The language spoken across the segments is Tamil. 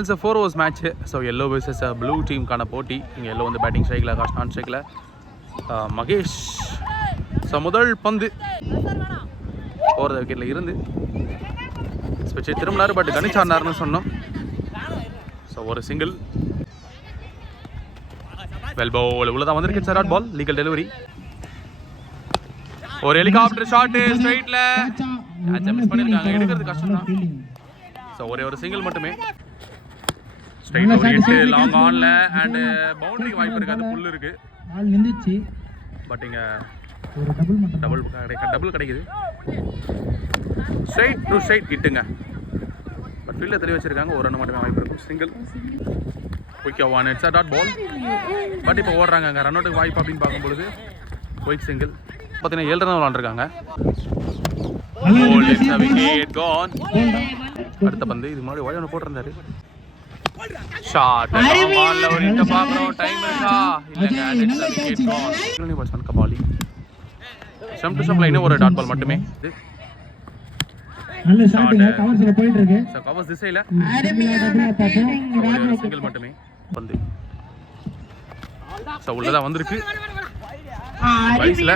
இட்ஸ் 4 overs மேட்ச். ஸோ எல்லோ வர்சஸ் ப்ளூ டீமுக்கான போட்டி. இங்கே எல்லோ வந்து பேட்டிங் ஸ்ட்ரைக்கில், ஆகாஷ் நான் ஸ்ட்ரைக்கில், மகேஷ். ஸோ முதல் பந்து போகிறது விக்கெட்டில் இருந்து ஸ்பெஷல் திரும்பினார், பட் கணிச்சார்னார்னு சொன்னோம். ஸோ ஒரு சிங்கிள். வெல் பவுல் இவ்வளோதான் வந்திருக்கு. சார் பால் லீகல் டெலிவரி. ஒரு ஹெலிகாப்டர் ஷாட் ஸ்ட்ரைட்ல மிஸ் பண்ணிருக்காங்க. எடுக்கிறது கஷ்டம் தான். ஸோ ஒரே ஒரு சிங்கிள் மட்டுமே. ஸ்ட்ரைட் ஒரு ஹிட் லாங் ஆன்ல அண்ட் பவுண்டரி வாய்ப்பு இருக்கு. அது புல் இருக்கு, பால் நின்னுச்சு. பட் இங்க ஒரு டபுள் கிடைக்குது. ஸ்ட்ரைட் டு ஸ்ட்ரைட் ஹிட்டுங்க. பட் ஃபீல்ட்ல தெளிவு வச்சிருக்காங்க. ஒரு ரன் மட்டுமே வாய்ப்பு இருக்கும். Single. Quick one. It's a dot ball. But இப்போ ஓடுறாங்க அங்கே ரன் அவுட்டுக்கு வாய்ப்பு அப்படின்னு பார்க்கும்பொழுது குயிக் சிங்கிள். பார்த்தீங்கன்னா 7 ரன் விளாண்டுருக்காங்க. அடுத்த பந்து இது முன்னாடி ஓடி ஒன்று போட்டிருந்தாரு. ஷாட் பால்ல ஒரு ஹிட் பார்க்குறோம். டைம் இருக்கா? இல்லைங்க. It's a wicket gone. Batsman Kabali. ஷம் டு ஷம் லைன் ஒரு டாட் பால் மட்டுமே. நல்ல ஷாட்டுங்க. கவர்ஸ்ல போயிட்டு இருக்கு. சோ கவர்ஸ் திசையில ஒரு சிங்கிள் மட்டுமே. பந்து சோ உள்ளதா வந்திருக்கு. பைஸ்ல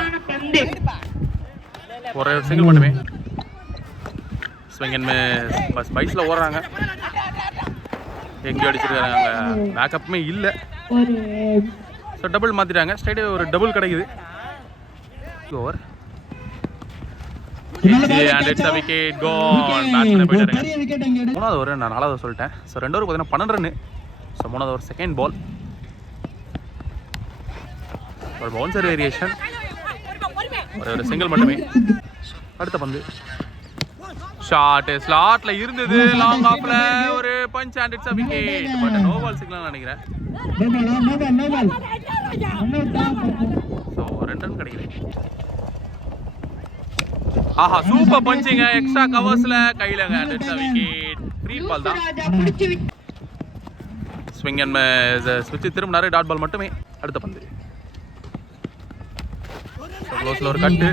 ஒரு சிங்கிள் மட்டுமே. Swing and miss. பைஸ்ல ஓடுறாங்க. எங்கே அடிச்சிருக்காங்க. பேக்கப்புமே இல்லை. ஸோ டபுள் மாற்றிட்டாங்க. ஸ்ட்ரைட் ஒரு டபுள் கிடைக்குது. Over and it's a wicket gone. மூணாவது ஓவர் நான் 4வது சொல்லிட்டேன். ஸோ 2 ஓவர் பார்த்தீங்கன்னா 12 ரன். ஸோ 3வது ஓவர் செகண்ட் பால். ஒரு பவுன்சர் வேரியேஷன். ஒரு சிங்கிள் மட்டுமே. அடுத்த பந்து ஷாட் ஸ்லாட்ல இருந்தது. லாங் ஆஃப்ல ஒரு punch and it's a wicket. But no ball signal நினைக்கிறேன். ஸோ 2 ரன் கிடைக்குது. ஆஹா சூப்பர் பஞ்சிங்க. எக்ஸ்ட்ரா கவர்ஸ்ல கையிலங்க. And it's a wicket. Free ball தான். Swing and miss. ஸ்விட்ச் திரும்பினாரு. டாட் பால் மட்டுமே. அடுத்த பந்து க்ளோஸ்ல ஒரு கட்டு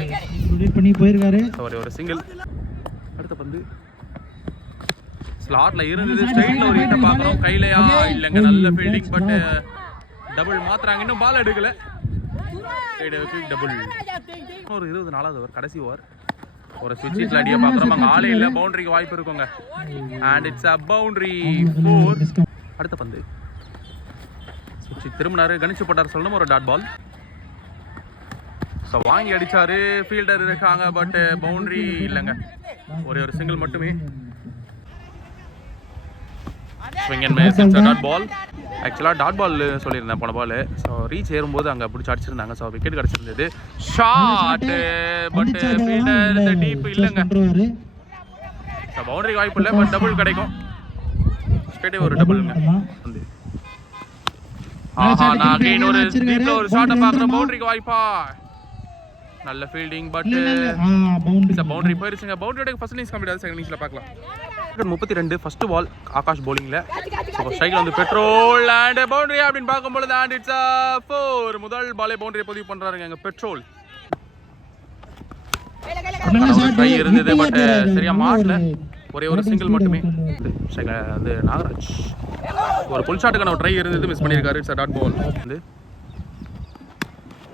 பண்ணி போயிருக்காரு. ஒரு சிங்கிள். அடுத்த பந்து ஸ்லாட்ல இருந்தது. ஸ்ட்ரைட்ல ஒரு ஹிட்ட பார்க்குறோம். கையிலையா? இல்லைங்க. நல்ல ஃபீல்டிங். பட் டபுள் மாத்துறாங்க. இன்னும் பால் எடுக்கல. டபுள். ஒரு 24வது ஓவர் கடைசி ஓவர். ஒரு ஸ்விட்ச் ஹிட்ல அடிய பார்க்குறோம். அங்கே ஆளே இல்லை. பவுண்டரிக்கு வாய்ப்பு இருக்குங்க. And it's a boundary 4. அடுத்த பந்து ஸ்விட்ச் திரும்பினாரு. கணிச்சு போட்டார் சொல்லணும். ஒரு டாட் பால். ஸோ வாங்கி அடிச்சாரு. ஃபீல்டர் இருக்காங்க. பட் பவுண்டரி இல்லைங்க. ஒரே ஒரு சிங்கிள் மட்டுமே. Swing and miss. It's a dot ball. ஆக்சுவலாக டாட் பால் சொல்லியிருந்தேன் போன பால். ஸோ ரீச் ஏறும்போது அங்கே பிடிச்சி அடிச்சிருந்தாங்க. ஸோ விக்கெட் கிடச்சிருந்தது. ஷாட் பட் ஃபீல்டர் இந்த டீப் இல்லைங்க. ஸோ பவுண்டரி வாய்ப்பு இல்லை. பட் டபுள் கிடைக்கும். ஸ்ட்ரெயிட்டே ஒரு டபுள்ங்க. வந்து ஆஹா நான் அகைன் ஒரு டீப்ல ஒரு ஷாட்டை பார்க்குறேன். பவுண்டரிக்கு வாய்ப்பா? நல்ல ஃபீல்டிங். பட் பவுண்டரி போயிருச்சுங்க. பவுண்டரி ஃபர்ஸ்ட் இன்னிங்ஸ் கம்ப்ளீட் ஆகுது. செகண்ட் இன்னிங்ஸ்ல பார்க்கலாம். 32 ஃபர்ஸ்ட் பால் ஆகாஷ் bowlingல. ஸோ ஸ்ட்ரைக்ல வந்து பெட்ரோல் அண்ட் பவுண்டரி அப்படின்னு பார்க்கும்போது அண்ட் இட்ஸ் 4. முதல் பாலே பவுண்டரியை பதிவு பண்றாருங்க எங்க பெட்ரோல். ட்ரை இருந்தது. பட் சரியா மாட்டல. ஒரே ஒரு சிங்கிள் மட்டுமே. வந்து நாகராஜ் ஒரு புல் ஷாட்டுக்கான ட்ரை இருந்தது. மிஸ் பண்ணியிருக்காரு. It's dot ball. வந்து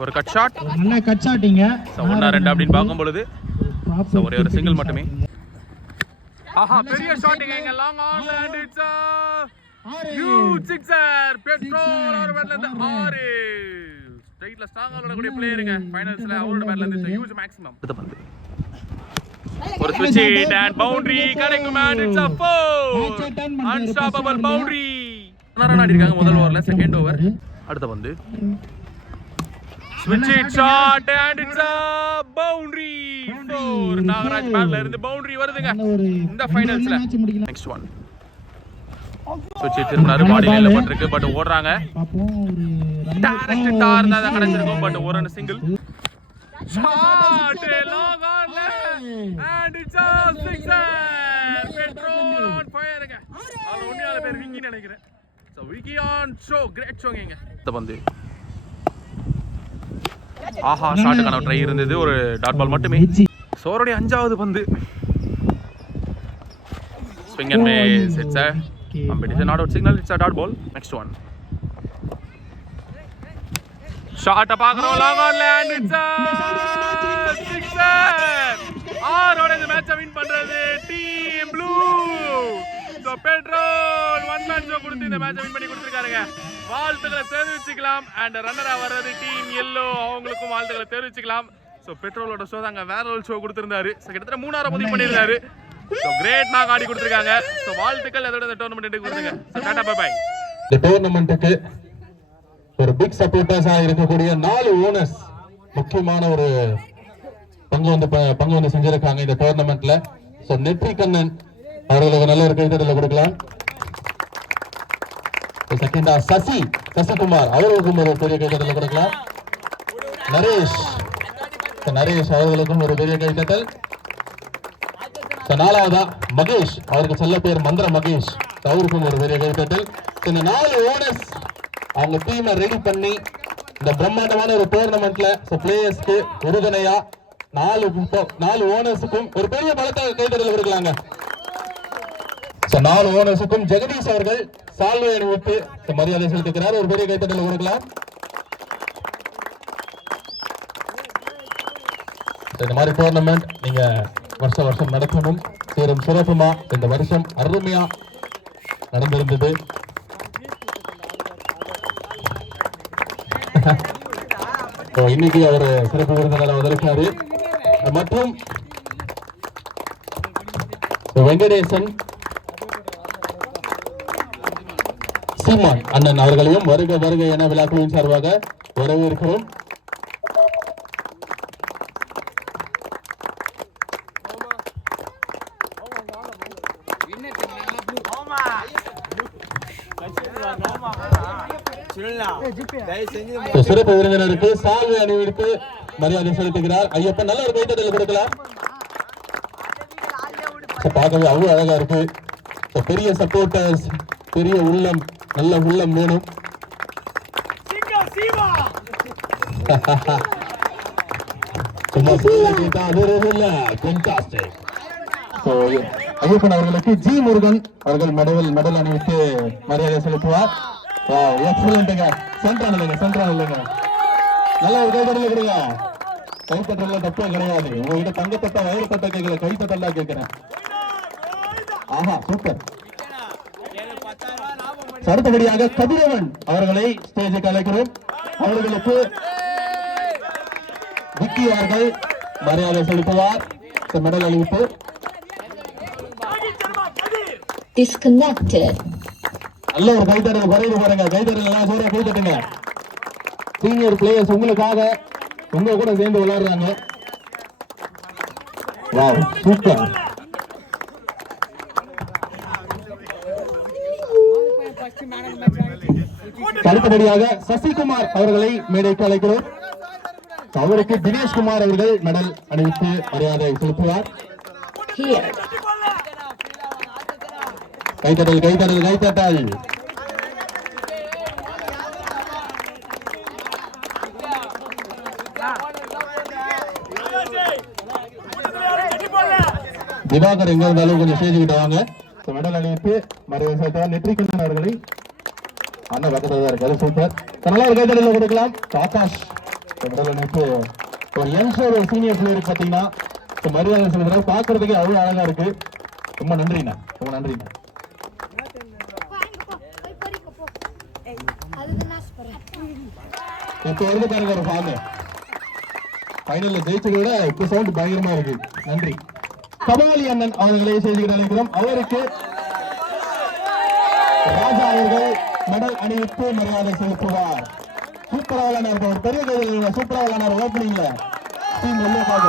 ஒரு கட் ஷாட். நல்ல கட் ஷாட்டிங்க. சோ 1-2 அப்படினு பாக்கும்போது சோ ஒரே ஒரு சிங்கிள் மட்டுமே. ஆஹா பெரிய ஷாட்டிங்க. இங்க long on and it's huge sixer. Petrol அவர் பேட்ல இருந்து 6. ஸ்ட்ரைட்ல ஸ்ட்ராங்கா விளையாடக்கூடிய பிளேயருங்க. ஃபைனல்ஸ்ல அவரோட பேட்ல இருந்து ஹியூஜ் மேக்ஸிமம். அடுத்த பந்து ஒரு ஸ்விட்ச் ஹிட் அண்ட் பவுண்டரி கிடைக்கும். And it's 4. Unstoppable boundary. Run ஆடிருக்காங்க முதல் ஓவர்ல. Second over. அடுத்த பந்து switch it shot and it's a boundary 4. Nagaraj பேட்ல இருந்து பவுண்டரி வருதுங்க இந்த ஃபைனல்ஸ்ல. நெக்ஸ்ட் ஒன் switch it திரும்பினாரு. பாடி லைன்ல பட்டிருக்கு. பட் ஓடுறாங்க. டைரக்ட் டார் தான் கிடைச்சிருக்கும். பட் ஒரு run single. Shot long on and it's a sixer. Petrol on ஃபயர்ங்க. அது ஒண்ணியால பேர் விக்கி நினைக்கிறேன். So Vicky on show. Great ஷோங்க. இந்த பந்து ஆஹா ஷாட்டுக்கான ட்ரை இருந்தது. ஒரு டாட் பால் மட்டுமே. சோரோடைய 5வது பந்து swing and miss. It's Competition not out signal, it's a dot ball. Next one. Shot பாக்குறோம், long on land, it's a sixer. ஆரோட இந்த மேட்சை வின் பண்றது team blue. So petrol one man show கொடுத்து இந்த மேட்சை வின் பண்ணி கொடுத்திருக்காருங்க. வாழ்த்துக்களை தெரிவிச்சுக்கலாம். அண்ட் ரன்னரா வர்றது டீம் yellow, அவங்களுக்கும் வாழ்த்துக்களை தெரிவிச்சுக்கலாம். சோ பெட்ரோலோட ஷோ தாங்க வேற ஒரு ஷோ கொடுத்திருந்தாரு. சோ கிட்டத்தட்ட 3ஆவது பதிவு பண்ணிருந்தாரு. சோ கிரேட் நாக் ஆடி கொடுத்திருக்காங்க. சோ வாழ்த்துக்கள் அதோட இந்த டோர்னமெண்ட்டுக்கு கொடுங்க. So tata bye bye. இந்த டோர்னமெண்ட்டுக்கு ஒரு பிக் சப்போர்ட்டர்ஸா இருக்கக்கூடிய 4 ஓனர்ஸ் முக்கியமான ஒரு பங்கு வந்து செஞ்சிருக்காங்க இந்த டோர்னமெண்ட்ல. சோ நெற்றி கண்ணன் அவர்களுக்கு நல்ல ஒரு கைதட்டல கொடுக்கலாம். செகண்டா சசிகுமார் அவர்களுக்கும் ஒரு பெரிய கைதட்டல கொடுக்கலாம். நரேஷ் அவர்களுக்கும் ஒரு பெரிய கைதட்டல். நாலாவதா மகேஷ், அவருக்கு செல்ல பேர் மந்திர மகேஷ், அவருக்கும் ஒரு பெரிய கைதட்டல். இந்த 4 ஓனர்ஸ் அவங்க டீமை ரெடி பண்ணி இந்த பிரம்மாண்டமான ஒரு டோர்னமெண்ட்ல பிளேயர்ஸ்க்கு உறுதுணையா 4 ஓனர்ஸுக்கும் ஒரு பெரிய பலத்த கைதட்டல் கொடுக்கலாங்க. 4 ஓனர்ஸுக்கும் ஜெகதீஷ் அவர்கள் சால்வை அணிவித்து மரியாதை செலுத்துகிறார். ஒரு பெரிய கைதட்டல் கொடுக்கலாம். இந்த மாதிரி டோர்னமெண்ட் நீங்க வருஷம் நடக்கணும், சீரும் சிறப்புமா இந்த வருஷம் அருமையா நடந்திருந்தது. இன்னைக்கு அவர் சிறப்பு விருந்தினர் வந்திருக்காரு. மற்றும் வெங்கடேசன் சீமான் அண்ணன் அவர்களையும் வருக என விழாக்குழுவின் சார்பாக வரவேற்கிறோம். சிறப்பு விருந்தினருக்கு சால்வை அணிவித்து மரியாதை செலுத்துகிறார். ஐயப்பன் நல்ல ஒரு கைத்தட்டல் கொடுக்கலாம். பார்க்கவே அவ்வளவு அழகா இருக்கு. பெரிய சப்போர்ட்டர்ஸ், பெரிய உள்ளம், நல்ல உள்ளம் வேணும். ஐயப்பன் அவர்களுக்கு ஜி முருகன் அவர்கள் மெடல் அணிவித்து மரியாதை செலுத்துவார். எக்ஸலண்ட்ங்க. சென்ட்ரா இல்லைங்க. நல்ல ஒரு கைத்தட்டல் கொடுங்க. கைத்தட்டல் தப்பே கிடையாது. உங்ககிட்ட தங்கத்தட்ட வயிறுத்தட்ட கேட்கல, கைத்தட்டல் கேட்கிறேன். ஆஹா சூப்பர். அடுத்தபடியாக கதிரவன் அவர்களை ஸ்டேஜுக்கு அழைக்கிறோம். அவர்களுக்கு விக்கி அவர்கள் மரியாதை செலுத்துவார். மெடல் அளிப்பு. நல்ல ஒரு கைத்தட்டல் குறைவு பாருங்க. கைத்தட்டல் எல்லாம் சோறா கைத்தட்டுங்க. சீனியர் பிளேயர்ஸ் உங்களுக்காக உங்க கூட சேர்ந்து விளையாடுறாங்க. Wow super. அடுத்தபடியாக சசிகுமார் அவர்களை மேடைக்கு அழைக்கிறோம். அவருக்கு தினேஷ்குமார் அவர்கள் மெடல் அணிவித்து மரியாதை செலுத்துவார். கைத்தட்டல். திவாகர் எங்க இருந்தாலும் கொஞ்சம் ஸ்டேஜ்கிட்ட வாங்க. மெடல் அணிவித்து மரியாதை செலுத்துவார். நெற்றிக்கண்ணன் அவர்களை அண்ணன் பக்கத்துல தான் இருக்காரு. சூப்பர். நல்ல ஒரு கைத்தட்டல் கொடுக்கலாம். ஆகாஷ் மெடல் அணிவித்து ஒரு யங்ஸ்டர் ஒரு சீனியர் பிளேயருக்கு பாத்தீங்கன்னா மரியாதை செலுத்துறாரு. பாக்குறதுக்கு அவ்வளவு அழகா இருக்கு. ரொம்ப நன்றிண்ணா. இப்ப வந்து பாருங்க ஒரு ஃபார்ம் ஃபைனல்ல ஜெயிச்சதை விட இப்ப சவுண்ட் பயங்கரமா இருக்கு. நன்றி. கபாலி அண்ணன் அவர்களை செய்திகள் அழைக்கிறோம். அவருக்கு ராஜா அவர்கள் மெடல் அணிவித்து மரியாதை செலுத்துவார். சூப்பரா விளையாடுற ஒரு பெரிய கையில் சூப்பரா விளையாடுற ஓப்பனிங்ல டீம் வெளியே பார்க்க.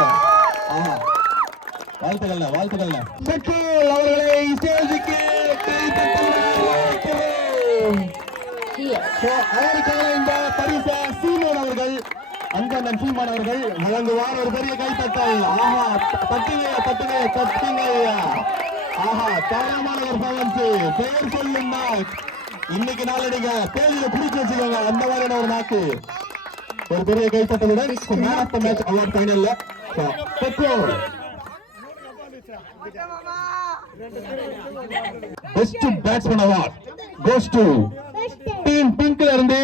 வாழ்த்துக்கள். பெட்ரோல் அவர்களை ஸ்டேஜுக்கு அவருக்கான இந்த பரிசை சீமான் அவர்கள் அங்கண்ணன் சீமான் அவர்கள் வழங்குவார். ஒரு பெரிய கைத்தட்டல். ஆஹா தட்டுங்க. ஆஹா தரமான பெர்ஃபார்மன்ஸ். பெயர் சொல்லும் நாக். இன்னைக்கு நாளடிங்க தேதியில பிடிச்சு வச்சுக்கோங்க. அந்த மாதிரியான ஒரு நாக்கு. ஒரு பெரிய கைத்தட்டலுடன் man of the match award ஃபைனல்ல petrol best batsman award goes to team பிங்க்ல இருந்து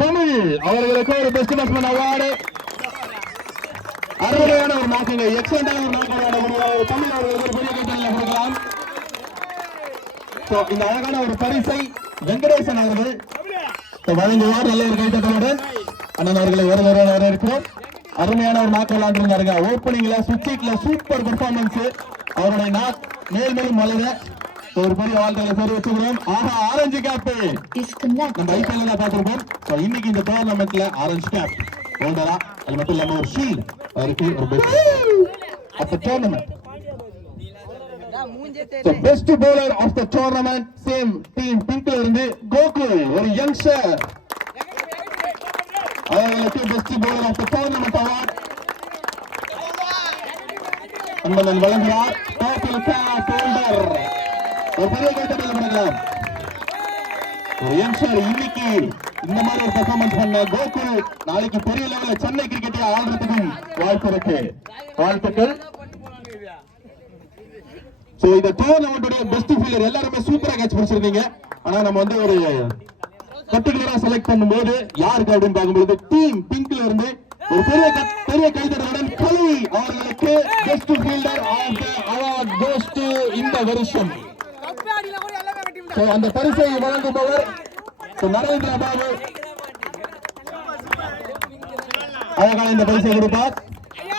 தமிழ் அவர்களுக்கு ஒரு பெஸ்ட் பேட்ஸ்மேன் அவார்டு. அருமையான ஒரு நாக்குங்க, எக்ஸலண்டான ஒரு நாக்கு ஆடக்கூடிய தமிழ் அவர்களுக்கு ஒரு பெரிய கைத்தட்டல் கொடுக்கலாம். இந்த அழகான ஒரு பரிசை வெங்கடேசன் அவர்கள் வழங்குவார். நல்ல ஒரு கைத்தட்டலுடன் அண்ணன் அவர்களை வரவேற்கிறோம். அருமையான ஒரு நாக்கு விளையாண்டுருந்தாருங்க. ஓப்பனிங்ல சுவிட்ச்ல சூப்பர் பெர்ஃபார்மன்ஸ். அவருடைய நாக் மேல்மேலும் வளர ஒரு பெரிய வாழ்க்கையை தெரிவிச்சுக்கிறோம். ஆஹா, ஆரஞ்சு கேப் நம்ம ஐபிஎல் தான் பார்த்திருப்போம். இன்னைக்கு இந்த டோர்னமெண்ட்ல ஆரஞ்சு கேப் ஹோல்டரா, அது மட்டும் இல்லாம ஒரு ஷீல்ட் அவருக்கு ஒரு best of the tournament. So best bowler of the tournament same team பிங்க்ல இருந்து கோகுல் ஒரு யங்ஸ்டர் அவர்களுக்கு best bowler of the tournament award Anban வழங்குவார். பர்பிள் கேப் ஹோல்டர் ஒரு பெரிய கைத்தட்டல் கொடுக்கலாம். ஒரு யங்ஸ்டர் இன்னைக்கு இந்த மாதிரி ஒரு பெர்ஃபார்மன்ஸ் பண்ண கோகுல் நாளைக்கு பெரிய லெவல்ல சென்னை கிரிக்கெட்டை ஆடுறதுக்கும் வாய்ப்பு இருக்கு. வாழ்த்துக்கள். சோ இந்த டோர்னமெண்டோட பெஸ்ட் ஃபீல்டர் எல்லாரும் சூப்பரா கேட்ச் பிடிச்சிருந்தீங்க. ஆனா நம்ம வந்து ஒரு பர்టిక్యులரா செலக்ட் பண்ணும்போது யாருக்கு அப்படின்னு பார்க்கும்போது டீம் பிங்க்ல இருந்து ஒரு பெரிய கைதட்டலுடன் கலை அவர்களுக்கு best fielder of the award goes to இந்த வருஷம். சோ அந்த பரிசை வழங்குபவர் நரேந்திர பாபு அழகான இந்த பரிசை கொடுப்பார்.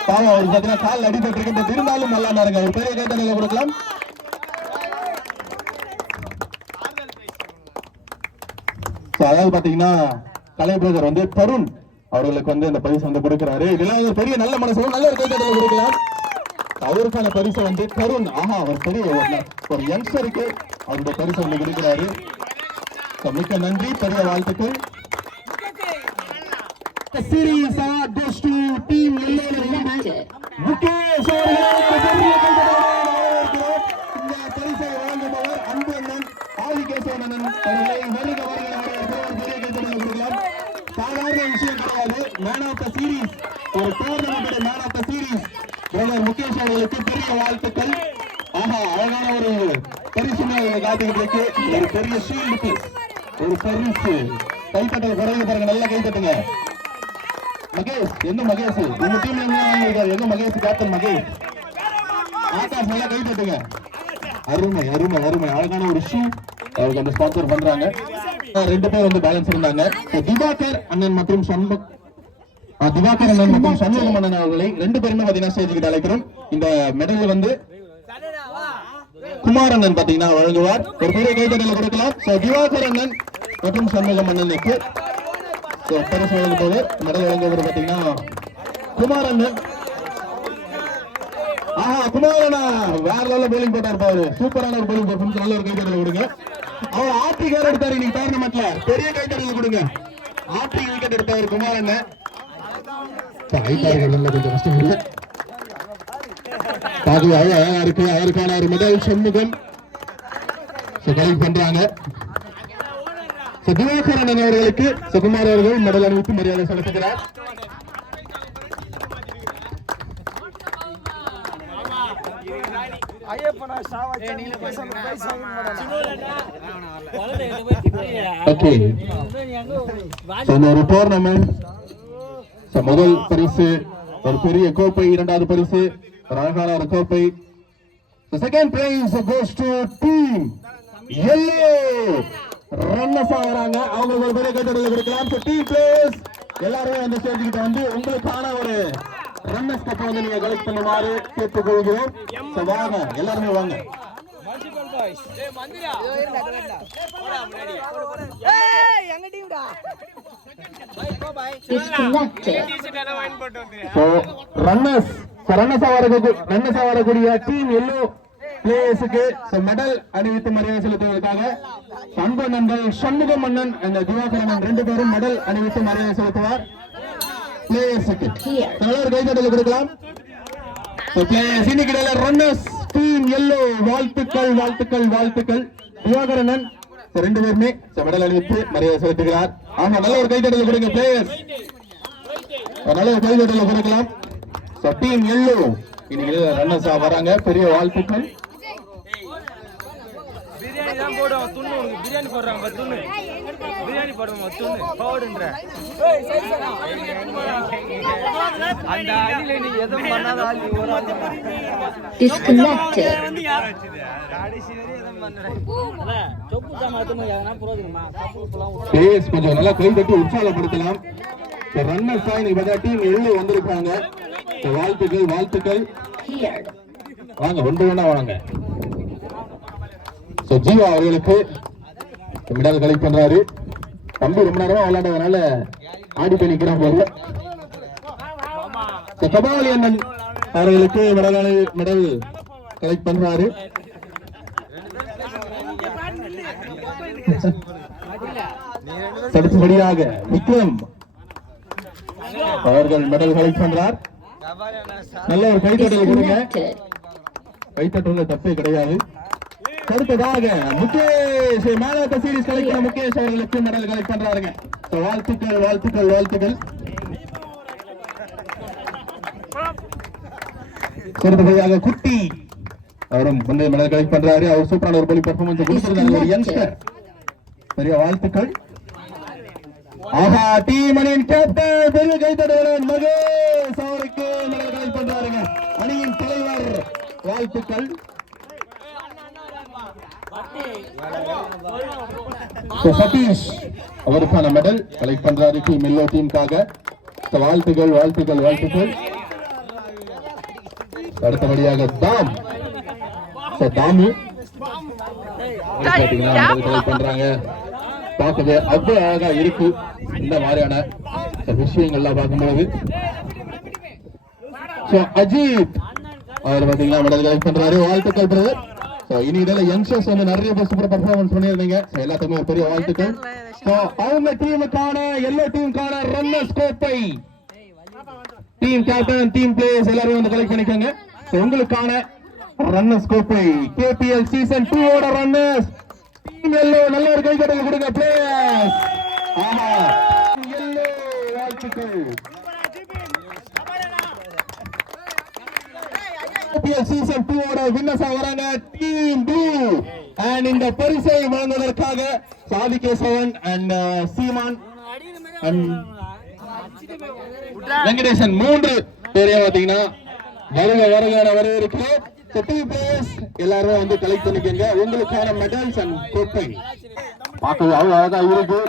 பாவம் அவர் பார்த்தீங்கன்னா கால் அடிபட்டு இருக்கின்றது, இருந்தாலும் நல்லா பாருங்க ஒரு பெரிய கைத்தட்டலை கொடுக்கலாம். அதாவது பாத்தீங்கன்னா கலை பிரதர் வந்து தருண் அவர்களுக்கு வந்து அந்த பரிசு வந்து கொடுக்கிறாரு. இதெல்லாம் ஒரு பெரிய நல்ல மனசு, நல்ல ஒரு கைத்தட்டலை கொடுக்கலாம். அவருக்கான பரிசை வந்து தருண், ஆஹா அவர் பெரிய ஒரு யங்ஸ்டருக்கு அவருடைய பரிசு வந்து கொடுக்கிறாரு. மிக்க நன்றி, பெரிய வாழ்த்துக்கள். Series award goes to team Yellow. Mukesh இந்த பரிசை வழங்குபவர் அன்பு அண்ணன் ஆதிகேசவனன் அவர்களை வருக பெரிய கைத்தட்டல் கொடுக்கலாம். சாதாரண விஷயம் கிடையாது. மேன் ஆஃப் த சீரீஸ், ஒரு tournament man of the series brother Mukesh அவர்களுக்கு பெரிய வாழ்த்துக்கள். ஆஹா, அழகான ஒரு பரிசு காத்துக்கிட்டு இருக்கு. ஒரு பெரிய ஷீல்டு, ஒரு சர்வீஸ் கைத்தட்டல் குறைய பாருங்க, நல்ல கைத்தட்டுங்க. மகேஷ், என்ன மகேஷ் உங்க டீம்ல இருக்காரு, எங்க மகேஷ், கேப்டன் மகேஷ், ஆகாஷ் நல்லா கைத்தட்டுங்க. அருமை அருமை அருமை, அழகான ஒரு ஷூ அவருக்கு அந்த ஸ்பான்சர் பண்றாங்க. ரெண்டு பேர் வந்து பேலன்ஸ் இருந்தாங்க. திவாகர் அண்ணன் மற்றும் திவாகர் அண்ணன் மற்றும் சண்முகம் அண்ணன் அவர்களை ரெண்டு பேருமே பாத்தீங்கன்னா ஸ்டேஜுக்கு அழைக்கிறோம். இந்த மெடல் வந்து குமார் அண்ணன் பாத்தீங்கன்னா வழங்குவார். ஒரு பெரிய கைத்தட்டலை கொடுக்கலாம். திவாகர் அண்ணன் மற்றும் சண்முகம் அண்ணனுக்கு பரிசு வழங்கும் போது மெடல் வழங்குவது பாத்தீங்கன்னா குமார் அண்ணன். ஆஹா, குமார் அண்ணா வேற லெவல்ல போலிங் போட்டார் பாரு, சூப்பரான ஒரு போலிங் பெர்ஃபார்மன்ஸ். நல்ல ஒரு கைத்தட்டல் கொடுங்க. அவர் ஆப்டிக் கேர் எடுத்தாரு இன்னைக்கு டோர்னமெண்ட்ல, பெரிய கைத்தட்டல் கொடுங்க. ஆப்டிக் விக்கெட் எடுத்தவர் குமார் அண்ணன். கொஞ்சம் கஷ்டப்படு பாது அழகா இருக்கு. அவருக்கான ஒரு மெடல் சண்முகம் கலெக்ட் பண்றாங்க. திவாகர் அண்ணன் அவர்களுக்கு சுகுமார் அவர்கள் மெடல் அணிவித்து மரியாதை செலுத்துகிறார். ஒரு டோர்னமெண்ட் முதல் பரிசு ஒரு பெரிய கோப்பை, இரண்டாவது பரிசு ஒரு அழகான ஒரு கோப்பை. Second prize goes to team yellow. Runners வராங்க, அவங்க ஒரு பெரிய கைத்தட்டல் கொடுக்கலாம். டீம் பிளேயர்ஸ் எல்லாருமே அந்த ஸ்டேஜ் கிட்ட வந்து உங்களுக்கான ஒரு ரன்னர்ஸ் கப் வந்து நீங்க கலெக்ட் பண்ணுமாறு கேட்டுக்கொள்கிறோம். வாங்க எல்லாருமே வாங்க. ரன்னர்ஸ் வரக்கூடிய டீம் எல்லோ பிளேயர்ஸுக்கு மெடல் அணிவித்து மரியாதை செலுத்துவதற்காக அன்பு நண்பர் சண்முகம் அண்ணன் அந்த திவாகர் அண்ணன் ரெண்டு பேரும் மெடல் அணிவித்து மரியாதை செலுத்துவார். பிளேயர்ஸுக்கு நல்ல ஒரு கைத்தட்டல் கொடுக்கலாம். ரன்னர்ஸ் டீம் எல்லோ வாழ்த்துக்கள் வாழ்த்துக்கள் வாழ்த்துக்கள். திவாகர் அண்ணன் ரெண்டு பேருமே மெடல் அணிவித்து மரியாதை செலுத்துகிறார். ஆமா, நல்ல ஒரு கைத்தட்டல் கொடுங்க பிளேயர்ஸ், நல்ல ஒரு கைத்தட்டல் கொடுக்கலாம். டீம் எல்லோ இன்னைக்கு ரன்னர்ஸ் வராங்க, பெரிய வாழ்த்துக்கள். போடுவான் துண்ணு உனக்கு பிரியாணி போடுறாங்க துண்ணு பிரியாணி போடுவான் துண்ணு பவுடுன்ற அந்த அடியில நீ எதுவும் பண்ணாத ஆள் நீ ஒரு disconnected. பேஸ் கொஞ்சம் நல்லா கை தட்டி உற்சாகப்படுத்தலாம். ரன்னர் சாய் இப்ப டீம் எள்ளு வந்திருக்காங்க. வாழ்த்துக்கள் வாழ்த்துக்கள். வாங்க ஒன்று வேணா வாங்க. ஜீவா அவர்களுக்கு மெடல் கலெக்ட் பண்றாரு. தம்பி ரொம்ப நேரமா விளையாடுறதுனால ஆடி போய் நிக்கிறான் போல. கபாலி அண்ணன் அவர்களுக்கு மெடல் கலெக்ட் பண்றாரு. அடுத்தபடியாக விக்ரம் அவர்கள் மெடல் கலெக்ட் பண்றார். நல்ல ஒரு கைத்தட்டல் கொடுங்க. கைத்தட்டல தப்பே கிடையாது. அடுத்ததாக Mukesh man of the series collect பண்ண முகேஷ் அவர்களுக்கு மெடல் கலெக்ட் பண்றாருங்க. வாழ்த்துக்கள் வாழ்த்துக்கள் வாழ்த்துக்கள். அடுத்தபடியாக குட்டி அவரும் வந்து மெடல் கலெக்ட் பண்றாரு. அவர் சூப்பரான ஒரு போலி பெர்ஃபார்மன்ஸ் கொடுத்திருக்காரு. ஒரு யங்ஸ்டர். பெரிய வாழ்த்துக்கள். ஆஹா டீம் அணியின் கேப்டன் பெரிய கைத்தட்டலுடன் மகேஷ் அவருக்கு மெடல் கலெக்ட் பண்றாருங்க. அணியின் தலைவர் வாழ்த்துக்கள். சதீஷ் அவருக்கான மெடல் கலெக்ட் பண்றாரு டீம் எல்லோ டீமுக்காக. வாழ்த்துக்கள் வாழ்த்துக்கள் வாழ்த்துக்கள். அடுத்தபடியாக தாம் தாமு கலெக்ட் பண்றாங்க. பார்க்கவே அவ்வளவு அழகா இருக்கு இந்த மாதிரியான விஷயங்கள்லாம் பார்க்கும்போது. அஜித் அவர் பாத்தீங்கன்னா மெடல் கலெக்ட் பண்றாரு. வாழ்த்துக்கள் பிரதர். இனி இதெல்லாம் யங்ஸ்டர்ஸ் வந்து நிறைய பேர் சூப்பர் பெர்ஃபார்மன்ஸ் பண்ணியிருந்தீங்க. எல்லாத்துக்குமே பெரிய வாழ்த்துக்கள். அவங்க டீமுக்கான எல்லோ டீமுக்கான ரன்னர்ஸ் கோப்பை டீம் கேப்டன் டீம் பிளேயர்ஸ் எல்லாரும் வந்து கலெக்ட் பண்ணிக்கோங்க. உங்களுக்கான ரன்னர்ஸ் கோப்பை KPL சீசன் 2 ஓட ரன்னர்ஸ் டீம் எல்லோ நல்ல ஒரு கைத்தட்டல் கொடுங்க பிளேயர்ஸ். ஆஹா எல்லோ வாழ்த்துக்கள். KPL சீசன் 2 ஓட வின்னர்ஸ் வராங்க டீம் ப்ளூ. and இந்த பரிசை வழங்குவதற்காக சாதிகேசவன் and சீமான் and வெங்கடேசன் 3 பேரையும் பாத்தீங்கன்னா வருக வருக வரவேற்கிறோம். டீம் பிளேயர்ஸ் எல்லாரும் வந்து கலெக்ட் பண்ணிக்கங்க. உங்களுக்கான மெடல்ஸ் அண்ட் கோப்பை பார்க்கவே அவ்வளவு அழகா இருக்கு.